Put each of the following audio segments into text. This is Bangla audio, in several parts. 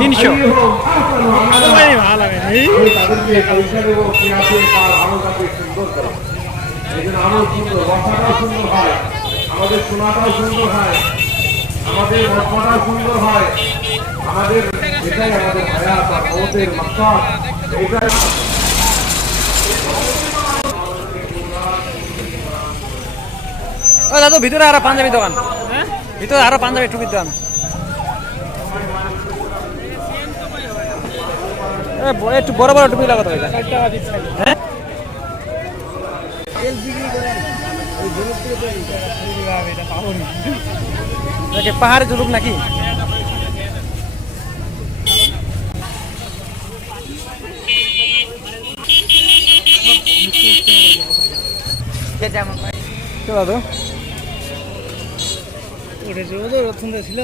তিনশো। হয় আমাদের সুন্দর হয় আমাদের সুন্দর হয় আমাদের এটাই আমাদের হায়াত আর এটাই ও দাদু ভিতরে আরও পাঞ্জাবি দোকান। ভিতরে আরও পাঞ্জাবি টুপির দোকান। একটু বড় বড় টুপি লাগাতে হবে। হ্যাঁ? পাহাড়ে জুলুক নাকি? দাদু? ছিল।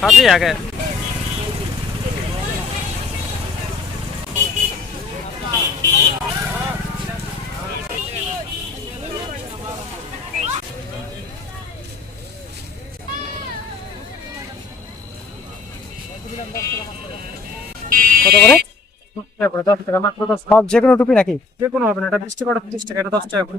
খাচ্ছি আগে। কত করে? দশ টাকা মাত্র দশ সব যে কোনো টুপি নাকি? যে কোনো হবে না এটা বিশ টাকা ওটা পঁচিশ টাকা এটা দশ টাকা করে।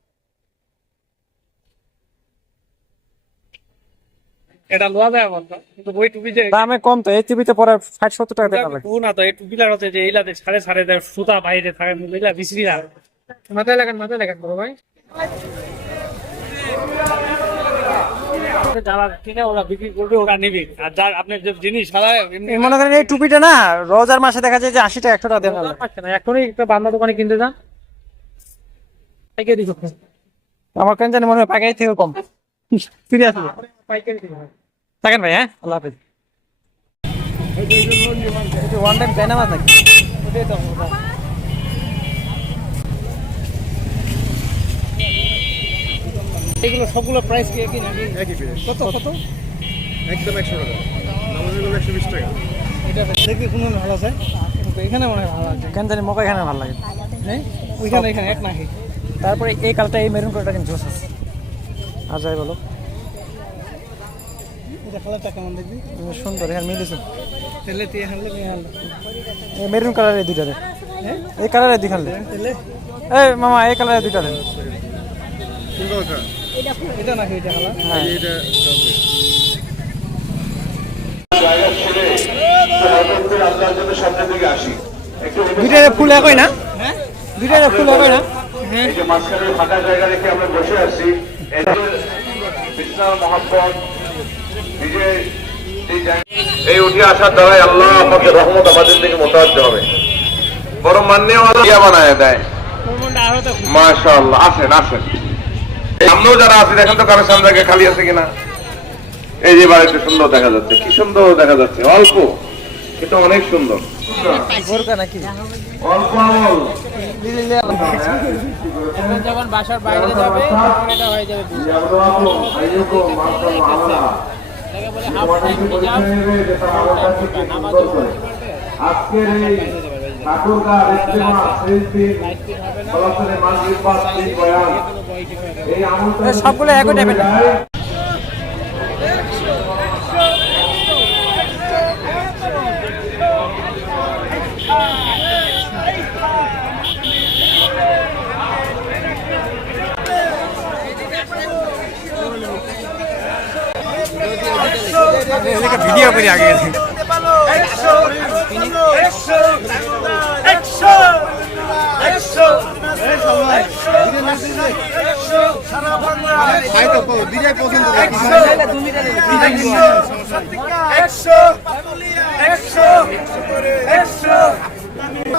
এটা লোয়া যায়। কিন্তু ওই টুপি যে দামে কম তো এই টিভিতে পরে ষাট সত্তর টাকা টাকা লাগে। না তো এই টুপিলার হচ্ছে যে সাড়ে সাড়ে দেড় সুতা বাইরে থাকে এইলা না। মাথায় লাগান মাথায় লাগান বড় ভাই। যারা কিনে ওরা বিক্রি করবে ওরা নিবে। আর যার আপনার যে জিনিস মনে করেন এই টুপিটা না রোজার মাসে দেখা যায় যে আশি টাকা একশো টাকা দেওয়া লাগে। না এখনই একটা বান্দা দোকানে কিনতে যান। পাইকারি আমার কেন জানি মনে হয় পাইকারি থেকে কম। ফিরে আসবে পাইকারি থাকেন ভাই হ্যাঁ? আল্লাহ হাফিজ। ওয়ান টাইম দেয় নামাজ নাকি? ওটাই তো এগুলো সবগুলো প্রাইস কি একই নাকি? কত কত? একদম একশো টাকা। নামাজের একশো বিশ টাকা। এটা দেখতে কোনো ভালো আছে। কিন্তু এখানে মনে হয় ভালো আছে। কেন জানি মোকা এখানে ভালো লাগে। ওইখানে এখানে এক নাকি? তারপরে এই কালটা এই মেরুন কালারটা কিন্তু জোস আছে। আর যাই বলো। এটা কালারটা কেমন দেখবি? সুন্দর এখানে মিলেছে। তেলে দিয়ে হানলে নিয়ে হানলে। এই মেরুন কালারের দুইটা দেন হ্যাঁ? এই কালারের দুই খানলে এই মামা এই কালারের দুইটা দেন এটা নাকি এটা হ্যাঁ। এটা দুইটারে ফুল একই না? দুইটারে ফুল একই না? এই যে মাঝখানে ফাঁকা জায়গা রেখে আমরা বসে আছি। এদের এই উঠে আসার দ্বারাই আল্লাহ আমাদের রহমত আমাদের দিকে মোতাবজ্জ হবে। বড় মান্যও বানায় দেয়। মাশাআল্লাহ আসেন আসেন। সামনেও যারা আছে দেখেন তো কারও সামনে খালি আছে কিনা। এই যে বাড়িতে সুন্দর দেখা যাচ্ছে কি সুন্দর দেখা যাচ্ছে অল্প কিন্তু অনেক সুন্দর। যখন বাসার বাইরে যাবে এটা হয়ে যাবে। আজকের এই ঠাকুরগাঁ ইজতেমা শেষ দিন সরাসরি বয়ান। এই আমন্ত্রণ সবগুলো একই টাইপের। করি আগে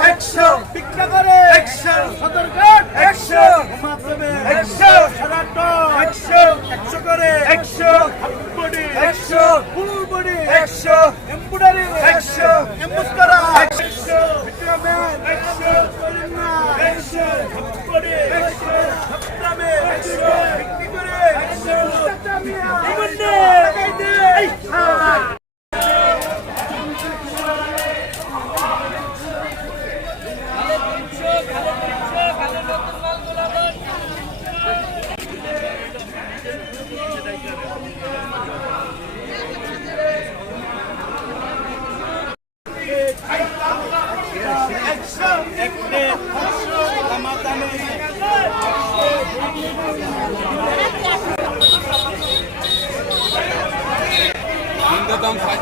একশো ভিক্ষা করে একশো সদরঘাট একশো মাধ্যমে একশো সারাটো একশো একশো করে একশো বডি একশো ফুল বডি একশো এমব্রয়ডারি একশো এমবুস করা একশো ভিটামিন একশো করিনা একশো বডি একশো সপ্তাহে একশো বিক্রি করে একশো ইমন্ডে লাগাই দে হ্যাঁ একশো একটে একশো দামাদামি দাম ষাট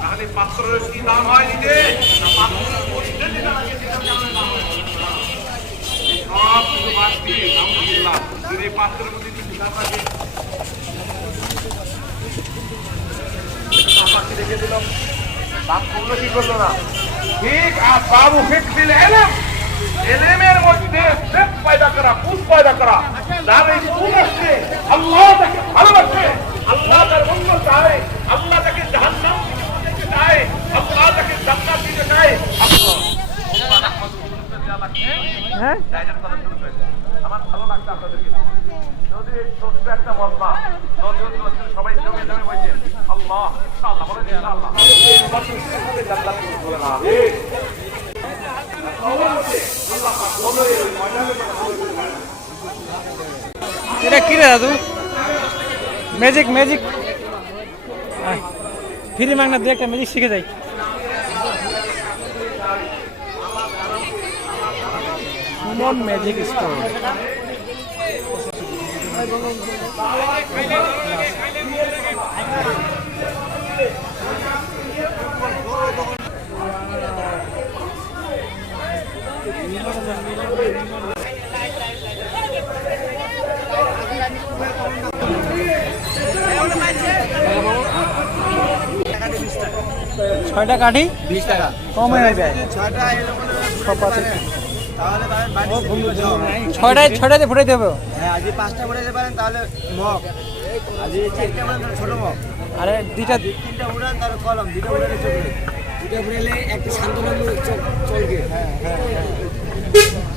তাহলে পাত্রের কি দাম হয় নিতে না পাত্রের না সব ঠিক আর বাবু ফিক্সিল এলেম এলেমের মধ্যে পয়দা করা পুষ পয়দা করা যার এই পুষ আসছে আল্লাহ তাকে ভালোবাসে আল্লাহ তার অন্য চায় আল্লাহ তাকে জাহান্নাম দিতে চায় আল্লাহ তাকে জান্নাত দিতে চায় হ্যাঁ আমার ভালো লাগছে আপনাদেরকে যদি এই ছোট্ট একটা সবাই জমে জমে বলছেন, আল্লাহ এটা কি ম্যাজিক ম্যাজিক ফ্রি মাগনা দিয়ে একটা ম্যাজিক শিখে যাই। সুমন ম্যাজিক স্টোর ছয়টা কাঠি? বিশ টাকা। কম হয়ে যায়। ছয়টা ছয়টায় ছয়টাতে ফুটাইতে হবে। হ্যাঁ আজ পাঁচটা উড়াইতে পারেন তাহলে মগ। আজ চারটা তাহলে ছোট মগ। আরে দুইটা তিনটা উড়ান তাহলে কলম দুটো উড়ালে চলবে। দুটো উড়ালে একটা শান্তনামূলক চলবে। হ্যাঁ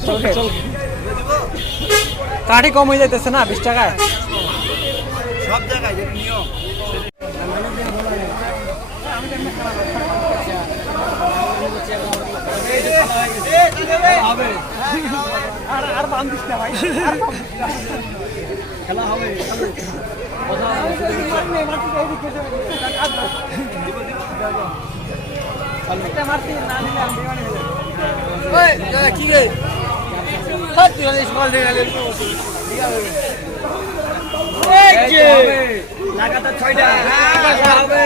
চলবে। কাঠি কম হয়ে যাইতেছে না বিশ টাকায়? সব জায়গায় যেটা নিয়ম লাগাতার ছয়টা হবে।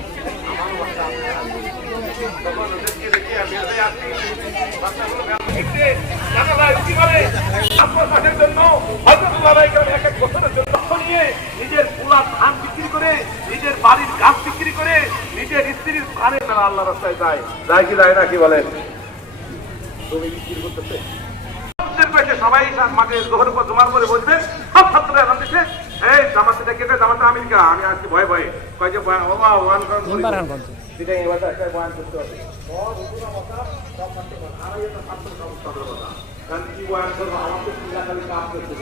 ধান বিক্রি করে নিজের বাড়ির গাছ বিক্রি করে নিজের স্ত্রীর বেলা আল্লাহ রাস্তায় যায় কি যায় না কি বলেন তুমি বিক্রি করতেছে সবাই মাঠে জোহর জমার করে বলবে সব ছাত্ররা এলাম দিচ্ছে এই জামাতটা কেটে জামাতটা আমেরিকা? আমি আজকে ভয়ে ভয়ে। কয় যে বাবা ওয়ান করছে সেটাই এবার একটা বয়ান করতে হবে। কারণ কি বয়ান করব? আমার তো কাজ করতে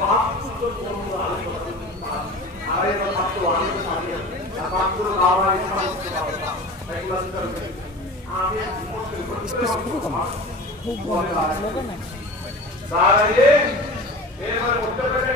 বাহাত্তর বাহাত্তর বাবা। আমি দাঁড়াইয়ে। లేబర్ ముఖ్యమంత్రి